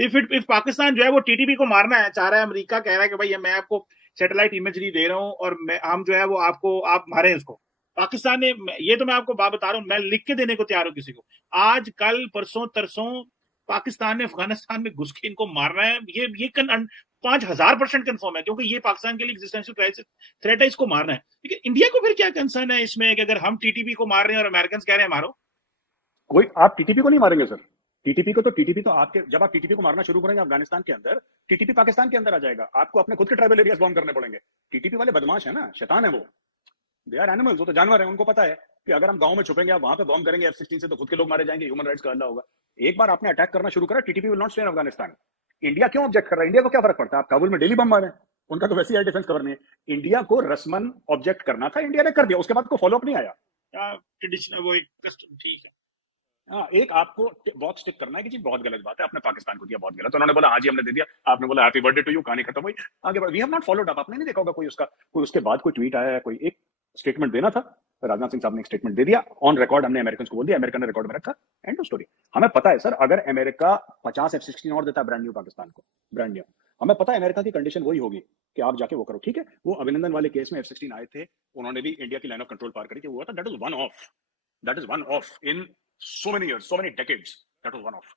If Pakistan जो है वो टीटीपी को मारना है, चाह रहा है, अमेरिका कह रहा है कि भाई मैं आपको सैटेलाइट इमेजरी दे रहा हूं और हम जो है वो आपको आप मारे उसको, पाकिस्तान ने, ये तो मैं आपको बात बता रहा हूं, मैं लिख के देने को तैयार हूं किसी को, आज कल परसों तरसों पाकिस्तान ने अफगानिस्तान में घुस के इनको मारना है, ये 5000% कंफर्म है, क्योंकि ये पाकिस्तान के लिए एग्जिस्टेंशियल थ्रेट है, इसको मारना है। लेकिन इंडिया को फिर क्या कंसर्न है इसमें कि अगर हम टीटीपी को मार रहे हैं और अमेरिकन कह रहे हैं मारो? कोई आप टीटीपी को नहीं मारेंगे सर। टीटीपी तो आपके, जब आप टीटीपी को मारना शुरू करेंगे अफगानिस्तान के अंदर, टीटीपी पाकिस्तान के अंदर आ जाएगा। आपको अपने खुद के ट्राइबल एरियाज बॉम्ब करने पड़ेंगे। टीटीपी वाले बदमाश है ना, शैतान है वो। दे आर एनिमल्स, वो तो जानवर है। उनको पता है कि अगर हम गांव में छुपेंगे, आप वहां पे बॉम्ब करेंगे F-16 से, तो खुद के लोग मारे जाएंगे, ह्यूमन राइट्स का हल्ला होगा। एक बार आपने अटैक करना शुरू करा, TTP will not stay in Afghanistan. India क्यों ऑब्जेक्ट कर रहा है? इंडिया को क्या फर्क पड़ता है? आप काबुल में डेली बम मारे, उनका तो वैसे ही एयर डिफेंस कवर नहीं है। इंडिया को रस्मन ऑब्जेक्ट करना था, इंडिया ने कर दिया, उसके बाद को फॉलोअप नहीं आया। ट्रेडिशनल वो एक कस्टम, ठीक है। हाँ, एक आपको बॉक्स टिक करना है कि जी बहुत गलत बात है, आपने पाकिस्तान को दिया बहुत गलत। तो उन्होंने बोला हाँ जी हमने दे दिया, आपने बोला हैप्पी बर्थडे टू यू, कहानी खत्म हुई, आगे बढ़। We have not followed up. आपने नहीं देखा होगा कोई उसका, कोई उसके बाद कोई ट्वीट आया है, कोई एक स्टेटमेंट देना था, राजनाथ सिंह साहब ने एक स्टेटमेंट दे दिया ऑन रिकॉर्ड, हमने अमेरिकन को बोल दिया, अमेरिका ने रिकॉर्ड में रखा, एंड ऑफ स्टोरी। हमें पता है सर, अगर अमेरिका 50 F-16 और देता है ब्रांड न्यू पाकिस्तान को, ब्रांड न्यू, हमें पता है अमेरिका की कंडीशन वही होगी कि आप जाके वो करो। ठीक है, वो अभिनंदन वाले केस में F-16 आए थे, उन्होंने भी इंडिया की लाइन ऑफ कंट्रोल पार करी थी, हुआ था। That is one of, that is one of in so many years, so many decades, that was one off.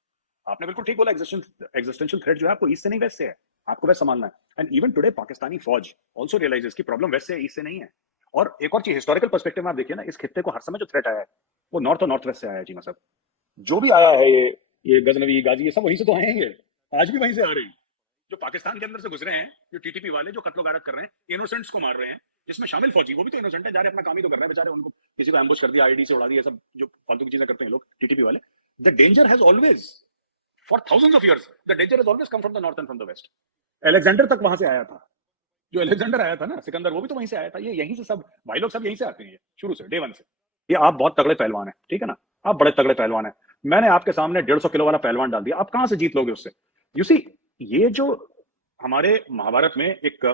आपने बिल्कुल ठीक बोला, एग्जिस्टेंशियल थ्रेट जो है आपको ईस्ट से नहीं वेस्ट से है, आपको वेस्ट संभालना है। एंड इवन टुडे पाकिस्तानी फौज आल्सो रियलाइजेस कि प्रॉब्लम वेस्ट से है, ईस्ट से नहीं है। और एक और चीज, हिस्टोरिकल पर्सपेक्टिव में आप देखिए ना, इस खित्ते को हर समय जो थ्रेट आया है वो नॉर्थ और नॉर्थ वेस्ट से आया है जी। मतलब जो भी आया है, ये गजनवी गाजी, ये सब वहीं से तो आए हैं, ये आज भी वहीं से आ रहे हैं। जो पाकिस्तान के अंदर से गुजरे हैं, जो टीटीपी वाले जो कत्लो गारत कर रहे हैं, इनोसेंट्स को मार रहे हैं, जिसमें शामिल फौजी, वो भी तो इनोसेंट है, जा रहे अपना काम ही तो कर रहे हैं बेचारे, उनको किसी को एम्बुश कर दिया, आईडी से उड़ा दिया, सब जो फालतू की चीजें करते हैं लोग टीटीपी वाले। The danger has always, for thousands of years, the danger has always come from the north and from the west. Alexander तक वहां से आया था, जो अलेक्जेंडर आया था ना, सिकंदर, वो भी तो वहीं से आया था। ये यहीं से सब भाई लोग सब यहीं से आते हैं, शुरू से, डे वन से। ये आप बहुत तगड़े पहलवान है, ठीक है ना, आप बड़े तगड़े पहलवान है, मैंने आपके सामने 150 किलो वाला पहलवान डाल दिया, आप कहां से जीत लोगे उससे? यू सी, ये जो हमारे महाभारत में एक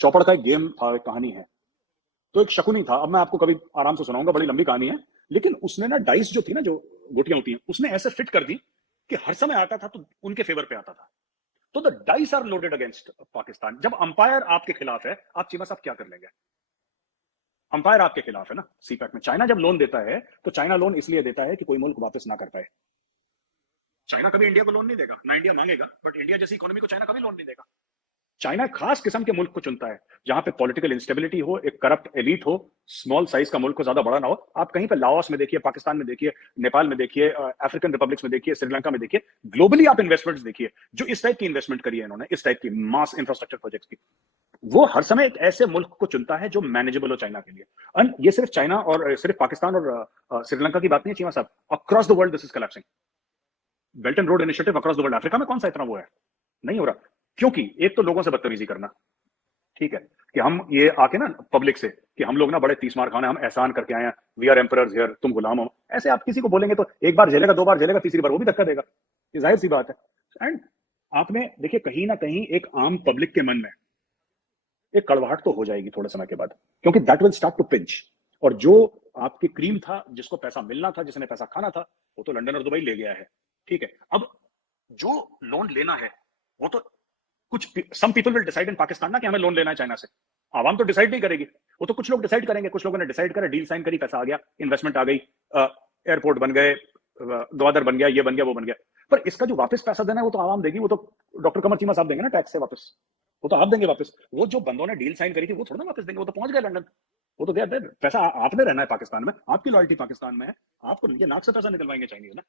चौपड़ का एक गेम था, एक कहानी है, तो एक शकुनी था, अब मैं आपको कभी आराम से सुनाऊंगा, बड़ी लंबी कहानी है, लेकिन उसने ना डाइस जो थी ना, जो गोटियां होती हैं, उसने ऐसे फिट कर दी कि हर समय आता था तो उनके फेवर पे आता था। तो the dice are loaded against Pakistan. जब अंपायर आपके खिलाफ है, आप चीमा साहब क्या कर लेंगे? अंपायर आपके खिलाफ है ना। सीपैक में चाइना जब लोन देता है, तो चाइना लोन इसलिए देता है कि कोई मुल्क वापस ना कर पाए। चाइना कभी इंडिया को लोन नहीं देगा, ना इंडिया मांगेगा, बट इंडिया जैसी इकोनॉमी को चाइना कभी लोन नहीं देगा। चाइना खास किस्म के मुल्क को चुनता है जहां पे पॉलिटिकल इंस्टेबिलिटी हो, एक करप्ट एलिट हो, स्मॉल साइज का मुल्क हो, ज्यादा बड़ा ना हो। आप कहीं पे लाओस में देखिए, पाकिस्तान में देखिए, नेपाल में देखिए, अफ्रीकन रिपब्लिक्स में देखिए, श्रीलंका में देखिए, ग्लोबली आप इन्वेस्टमेंट्स देखिए, जो इस टाइप की इन्वेस्टमेंट करी है इन्होंने, इस टाइप की मास इंफ्रास्ट्रक्चर प्रोजेक्ट्स की, वो हर समय एक ऐसे मुल्क को चुनता है जो मैनेजेबल हो चाइना के लिए। एंड ये सिर्फ चाइना और सिर्फ पाकिस्तान और श्रीलंका की बात नहीं है चीमा साहब, across the world this is collapsing. Belt and road initiative across the world, Africa में कौन सा इतना वो है? नहीं हो रहा, क्योंकि एक तो लोगों से बदतमीजी करना, ठीक है, कि हम ये आके ना पब्लिक से कि हम लोग ना बड़े तीस मार खाने, हम एहसान करके आए हैं, वी आर एम्परर्स हियर, तुम गुलाम हो, ऐसे आप किसी को बोलेंगे तो एक बार झेलेगा, दो बार झेलेगा, तीसरी बार वो भी धक्का देगा, ये जाहिर सी बात है। एंड आपने देखिए कहीं ना कहीं एक आम पब्लिक के मन में एक कड़वाहट तो हो जाएगी थोड़े समय के बाद, क्योंकि that will start to pinch. और जो आपकी क्रीम था, जिसको पैसा मिलना था, जिसने पैसा खाना था, वो तो लंदन और दुबई ले गया है, ठीक है। अब जो लोन लेना है, वो तो कुछ some people will decide in Pakistan ना कि हमें लोन लेना है चाइना से, आवाम तो डिसाइड नहीं करेगी, वो तो कुछ लोग डिसाइड करेंगे। कुछ लोगों ने डिसाइड करा, डील साइन करी, पैसा आ गया, इन्वेस्टमेंट आ गई, एयरपोर्ट बन गए, ग्वादर बन गया, ये बन गया, वो बन गया। पर इसका जो वापस पैसा देना है वो तो आवाम देगी, वो तो डॉक्टर कमर चीमा साहब देंगे ना टैक्स से वापस, वो तो आप देंगे वापस। वो जो बंदों ने डील साइन करी थी वो थोड़ा ना वापस देंगे, वो तो पहुंच गए लंदन, वो तो दे पैसा। आपने रहना है पाकिस्तान में, आपकी लॉयल्टी पाकिस्तान में है, आपको ये नाक से पैसा निकलवाएंगे चाइनीज ना।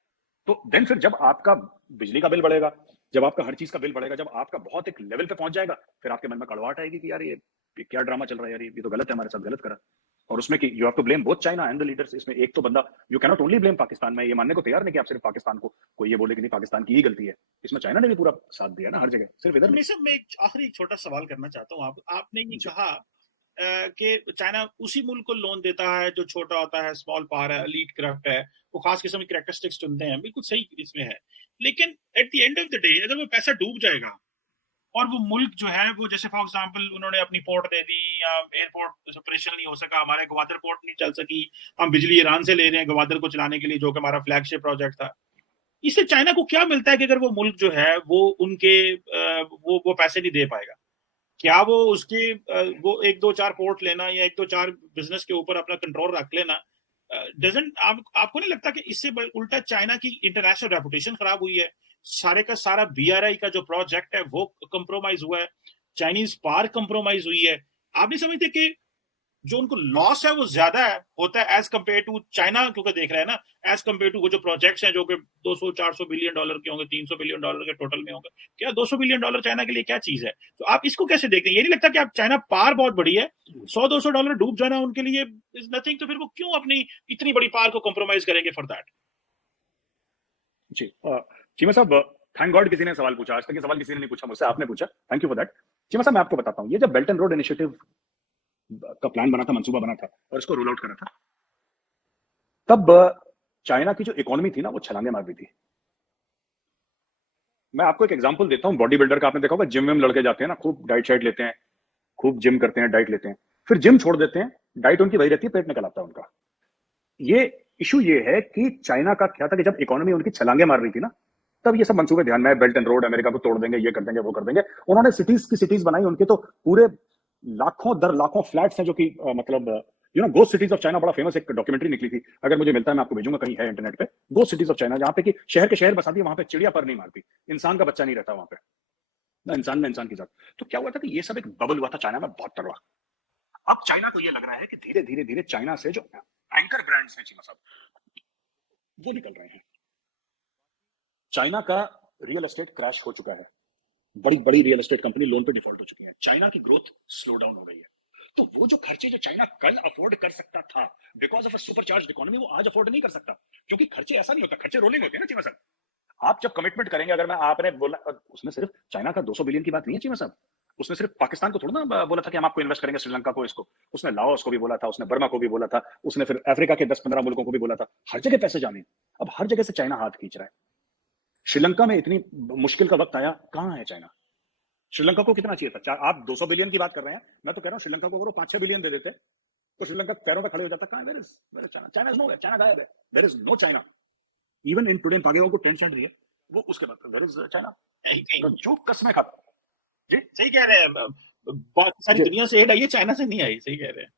तो देन फिर जब आपका बिजली का बिल बढ़ेगा, जब आपका हर चीज का बिल बढ़ेगा, जब आपका बहुत एक लेवल पे पहुंच जाएगा, फिर आपके मन में कड़वाहट आएगी कि यार ये क्या ड्रामा चल रहा है यार, ये तो गलत है, हमारे साथ गलत करा। और उसमें कि you have to blame both China and the leaders. इसमें एक तो बंदा, you can not only blame Pakistan में, ये मानने को तैयार नहीं कि आप सिर्फ पाकिस्तान को कोई ये बोले कि नहीं पाकिस्तान की ही गलती है, इसमें चाइना ने भी पूरा साथ दिया ना हर जगह, सिर्फ इधर नहीं। मैं एक आखिरी छोटा सवाल करना चाहता हूँ। आपने ये जी। कहा कि चाइना उसी मुल्क को लोन देता है जो छोटा होता है, स्मॉल पावर है, एलीट करप्ट है, वो खास किस्म की कैरेक्टरिस्टिक्स चुनते हैं, बिल्कुल सही इसमें है। लेकिन at the end of the day अगर वो पैसा डूब जाएगा और वो मुल्क जो है वो, जैसे फॉर एग्जांपल उन्होंने अपनी पोर्ट दे दी या एयरपोर्ट ऑपरेशन नहीं हो सका, हमारे ग्वादर पोर्ट नहीं चल सकी, हम बिजली ईरान से ले रहे हैं ग्वादर को चलाने के लिए, जो कि हमारा फ्लैगशिप प्रोजेक्ट था, इससे चाइना को क्या मिलता है कि अगर वो मुल्क जो है वो उनके वो पैसे नहीं दे पाएगा? क्या वो उसके वो एक दो चार पोर्ट लेना या एक दो चार बिजनेस के ऊपर अपना कंट्रोल रख लेना, डजंट आपको नहीं लगता कि इससे उल्टा चाइना की इंटरनेशनल रेपुटेशन खराब हुई है? सारे का सारा बीआरआई का जो प्रोजेक्ट है वो कंप्रोमाइज हुआ है, चाइनीज पार्क कंप्रोमाइज हुई है। आप नहीं समझते कि जो उनको लॉस है वो ज्यादा है होता है एज कम्पेयर टू चाइना, क्योंकि देख रहे हैं ना, एज कम्पेयर टू वो जो प्रोजेक्ट्स हैं जो कि 200-400 बिलियन डॉलर के होंगे, 300 बिलियन डॉलर के टोटल में होंगे, क्या 200 बिलियन डॉलर चाइना के लिए क्या चीज है? तो आप इसको कैसे देखते हैं? ये नहीं लगता कि आप चाइना पार बहुत बड़ी है, 100-200 डॉलर डूब जाना उनके लिए इज नथिंग, तो फिर वो क्यों अपनी इतनी बड़ी पार को कॉम्प्रोमाइज करेंगे फॉर दैट? जी चीमा साहब, थैंक गॉड किसी ने सवाल पूछा। आज तक ये सवाल किसी ने नहीं पूछा मुझसे, आपने पूछा, thank you for that. Cheema साहब, मैं आपको बताता हूँ, ये जब बेल्ट एंड रोड इनिशिएटिव का प्लान बना था, मंसूबा बना था और इसको रोल आउट करा था, तब चाइना की जो इकोनॉमी थी ना वो छलांगे मार रही थी। मैं आपको एक एग्जांपल देता हूँ, बॉडी बिल्डर का आपने देखा होगा, जिम में लड़के जाते हैं ना, खूब डाइट शाइट लेते हैं, खूब जिम करते हैं, डाइट लेते हैं, फिर जिम छोड़ देते हैं, डाइट उनकी वही रहती है, पेट निकल आता है उनका। ये इशू ये है कि चाइना का क्या था कि जब इकोनॉमी उनकी छलांगे मार रही थी ना, तब ये सब मंसूबे ध्यान में, बेल्ट एंड रोड, अमेरिका को तोड़ देंगे, ये कर देंगे, वो कर देंगे। उन्होंने सिटीज की सिटीज बनाई, उनके तो पूरे लाखों दर लाखों फ्लैट्स हैं जो कि मतलब गोस्ट सिटीज ऑफ चाइना, बड़ा फेमस एक डॉक्यूमेंट्री निकली थी, अगर मुझे मिलता है मैं आपको भेजूंगा, कहीं है इंटरनेट पे, गोस्ट सिटीज ऑफ चाइना, जहां पे कि शहर के शहर बसा दिए, वहां पे चिड़िया पर नहीं मारती, इंसान का बच्चा नहीं रहता वहां पे, ना इंसान में इंसान की जात। तो क्या हुआ था कि ये सब एक बबल हुआ था चाइना में बहुत तगड़ा। अब चाइना को ये लग रहा है कि धीरे धीरे धीरे चाइना से जो एंकर ब्रांड्स हैं चीमा साहब वो निकल रहे हैं। चाइना का रियल एस्टेट क्रैश हो चुका है, बड़ी बड़ी रियल एस्टेट कंपनी लोन पे डिफॉल्ट हो चुकी है, चाइना की ग्रोथ स्लो डाउन हो गई है। तो वो जो खर्चे जो चाइना कल अफोर्ड कर सकता था because of a supercharge economy, वो आज अफोर्ड नहीं कर सकता, क्योंकि खर्चे ऐसा नहीं होता, खर्चे रोलिंग होते हैं ना चीमा साहब। आप जब कमिटमेंट करेंगे, अगर मैं आपने बोला, उसमें सिर्फ चाइना का 200 बिलियन की बात नहीं है चीमा साहब, उसने सिर्फ पाकिस्तान को थोड़ा ना बोला था कि हम आपको इन्वेस्ट करेंगे, श्रीलंका को, इसको, उसने लाओस को भी बोला था, उसने बर्मा को भी बोला था, उसने फिर अफ्रीका के 10-15 मुल्कों को भी बोला था, हर जगह पैसे जाने। अब हर जगह से चाइना हाथ खींच रहा है। श्रीलंका में इतनी मुश्किल का वक्त आया, कहां है चाइना? श्रीलंका को कितना चाहिए था? आप 200 बिलियन की बात कर रहे हैं, मैं तो कह रहा हूं श्रीलंका को अगर 5-6 बिलियन दे देते तो श्रीलंका पैरों पे खड़े हो जाता। कहां है? Where is China? China is nowhere, China गायब है, there is no China. Even in today पागेगा को 10 सेंट दिए, वो उसके बाद वेयर इज चाइना? जो कसमें खाता। जी सही कह रहे हैं, बहुत सारी दुनिया से एड आई है, चाइना से नहीं आई, सही कह रहे हैं।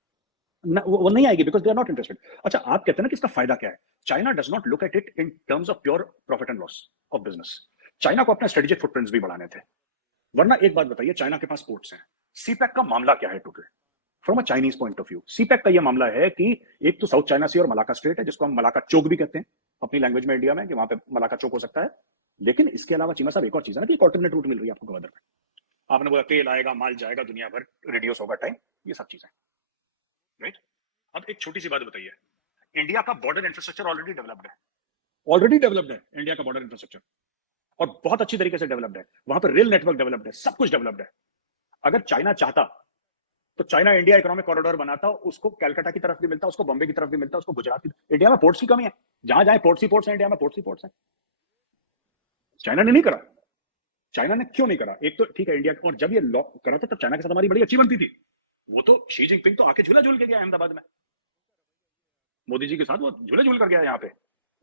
वो नहीं आएगी because they are not interested. अच्छा, आप कहते हैं ना कि इसका फायदा क्या है? China does not look at it in terms of pure profit and loss of business. China को अपने स्ट्रेटेजिक फुटप्रिंट्स भी बढ़ाने थे। वरना एक बात बताइए, चाइना के पास पोर्ट्स हैं, सीपैक का मामला क्या है total from a Chinese point of view? CPEC का यह मामला है कि एक तो साउथ चाइना सी और मलाका स्ट्रेट है, जिसको हम मलाका चोक भी कहते हैं अपनी लैंग्वेज में इंडिया में, कि वहां पे मलाका चोक हो सकता है। लेकिन इसके अलावा चीमा साहब एक और चीज है ना कि एक ऑल्टरनेट रूट मिल रही है आपको गवर्नर में। आपने बोला तेल आएगा, माल जाएगा, दुनिया भर रिड्यूस होगा टाइम, ये सब चीजें, राइट? अब एक छोटी सी बात बताइए, इंडिया का बॉर्डर इंफ्रास्ट्रक्चर ऑलरेडी डेवलप्ड है इंडिया का बॉर्डर इंफ्रास्ट्रक्चर, और बहुत अच्छी तरीके से डेवलप्ड है। वहां पर रेल नेटवर्क डेवलप्ड है, सब कुछ डेवलप्ड है। अगर चाइना चाहता तो चाइना इंडिया इकोनॉमिक कॉरिडोर बनाता, उसको कलकत्ता की तरफ भी मिलता, उसको बॉम्बे की तरफ भी मिलता, उसको गुजरात की। इंडिया में पोर्ट्स की कमी है, जहां जाए पोर्ट्स ही पोर्ट्स है, इंडिया में पोर्ट्स ही पोर्ट्स है। चाइना ने नहीं करा। चाइना ने क्यों नहीं करा? एक तो ठीक है, इंडिया, और जब ये लॉ करा था तब चाइना के साथ हमारी बड़ी अच्छी बनती थी। वो तो शी जिनपिंग तो आके झूला झूल के गया अहमदाबाद में, मोदी जी के साथ वो झूले झूल कर गया यहाँ पे।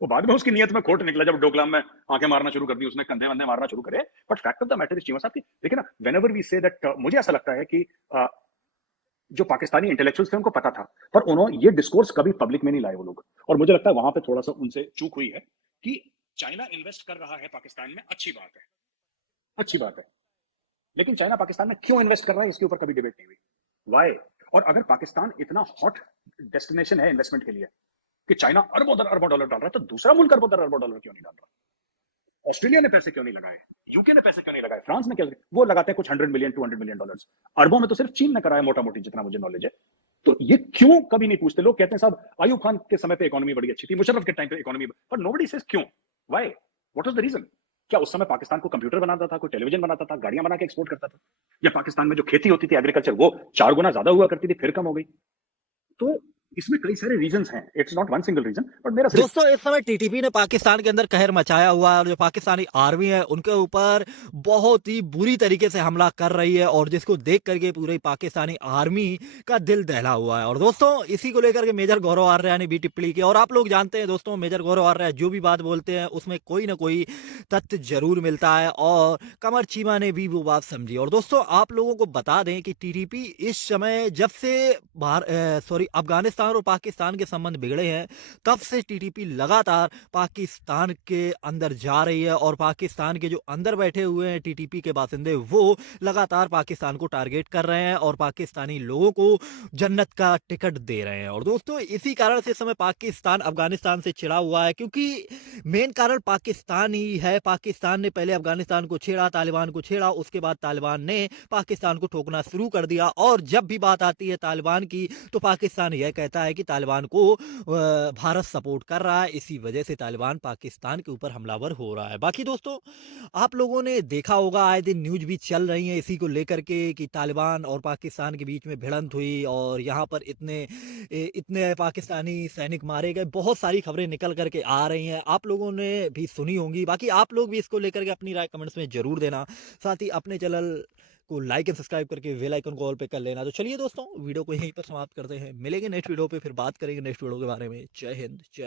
वो बाद में उसकी नियत में खोट निकला जब डोकलाम में आंखें मारना शुरू कर दी, उसने कंधे वंधे मारना शुरू करे। But fact of the matter is Cheema साहब की, देखिए ना, व्हेनेवर वी से दैट, मुझे ऐसा लगता है कि जो पाकिस्तानी इंटेलेक्चुअल्स थे उनको पता था, पर उन्होंने ये डिस्कोर्स कभी पब्लिक में नहीं लाए वो लोग। और मुझे लगता है वहां पे थोड़ा सा उनसे चूक हुई है कि चाइना इन्वेस्ट कर रहा है पाकिस्तान में, अच्छी बात है, अच्छी बात है, लेकिन चाइना पाकिस्तान में क्यों इन्वेस्ट कर रहा है इसके ऊपर कभी डिबेट नहीं हुई। वाई? और अगर पाकिस्तान इतना हॉट डेस्टिनेशन है इन्वेस्टमेंट के लिए कि चाइना अरबों डॉलर डाल रहा है, तो दूसरा मुल्क अरबों डॉलर क्यों नहीं डाल रहा? ऑस्ट्रेलिया ने पैसे क्यों नहीं लगाए? यूके ने पैसे क्यों नहीं लगाए? फ्रांस ने क्या? वो लगाते हैं कुछ 100 मिलियन 200 मिलियन डॉलर्स। अरबों में तो सिर्फ चीन ने कराया मोटा मोटी, जितना मुझे नॉलेज है। तो ये क्यों कभी नहीं पूछते? लोग कहते हैं साहब अयूब खान के समय पे इकोनॉमी बड़ी अच्छी थी, मुशर्रफ के टाइम पे इकोनॉमी, पर नोबडी सेज क्यों, why, what was the reason? क्या उस समय पाकिस्तान को कंप्यूटर बनाता था, कोई टेलीविजन बनाता था, गाड़ियां बना के एक्सपोर्ट करता था? या पाकिस्तान में जो खेती होती थी एग्रीकल्चर, वो 4 गुना ज्यादा हुआ करती थी, फिर कम हो गई? तो इसमें कई सारे रीजंस हैं, it's not one single reason, but मेरा सिर्फ दोस्तों इस समय टीटीपी ने पाकिस्तान के अंदर कहर मचाया हुआ है और जो पाकिस्तानी आर्मी है उनके ऊपर बहुत ही बुरी तरीके से हमला कर रही है और जिसको देख करके पूरी पाकिस्तानी आर्मी का दिल दहला हुआ है। और दोस्तों इसी को लेकर के मेजर गौरव आर्या ने भी टिप्पणी की और आप लोग जानते हैं दोस्तों मेजर गौरव आर्या जो भी बात बोलते हैं उसमें कोई ना कोई तथ्य जरूर मिलता है और कमर चीमा ने भी वो बात समझी। और दोस्तों आप लोगों को बता दें कि टीटीपी इस समय जब से अफगानिस्तान और पाकिस्तान के संबंध बिगड़े हैं तब से टीटीपी लगातार पाकिस्तान के अंदर जा रही है और पाकिस्तान के जो अंदर बैठे हुए हैं टीटीपी के बासिंदे वो लगातार पाकिस्तान को टारगेट कर रहे हैं और पाकिस्तानी लोगों को जन्नत का टिकट दे रहे हैं। और दोस्तों इसी कारण से इस समय पाकिस्तान अफगानिस्तान से छिड़ा हुआ है क्योंकि मेन कारण पाकिस्तान ही है। पाकिस्तान ने पहले अफगानिस्तान को छेड़ा, तालिबान को छेड़ा, उसके बाद तालिबान ने पाकिस्तान को ठोकना शुरू कर दिया और जब भी बात आती है तालिबान की तो पाकिस्तान यह कहता है कि तालिबान को भारत सपोर्ट कर रहा है, इसी वजह से तालिबान पाकिस्तान के ऊपर हमलावर हो रहा है। बाकी दोस्तों आप लोगों ने देखा होगा आए दिन न्यूज भी चल रही है इसी को लेकर के कि तालिबान और पाकिस्तान के बीच में भिड़ंत हुई और यहाँ पर इतने पाकिस्तानी सैनिक मारे गए, बहुत सारी खबरें निकल करके आ रही हैं, आप लोगों ने भी सुनी होंगी। बाकी आप लोग भी इसको लेकर के अपनी राय कमेंट्स में जरूर देना, साथ ही अपने चैनल को लाइक एंड सब्सक्राइब करके बेल आइकन को ऑल पे कर लेना। तो चलिए दोस्तों वीडियो को यहीं पर समाप्त करते हैं, मिलेंगे नेक्स्ट वीडियो पे, फिर बात करेंगे नेक्स्ट वीडियो के बारे में। जय हिंद जय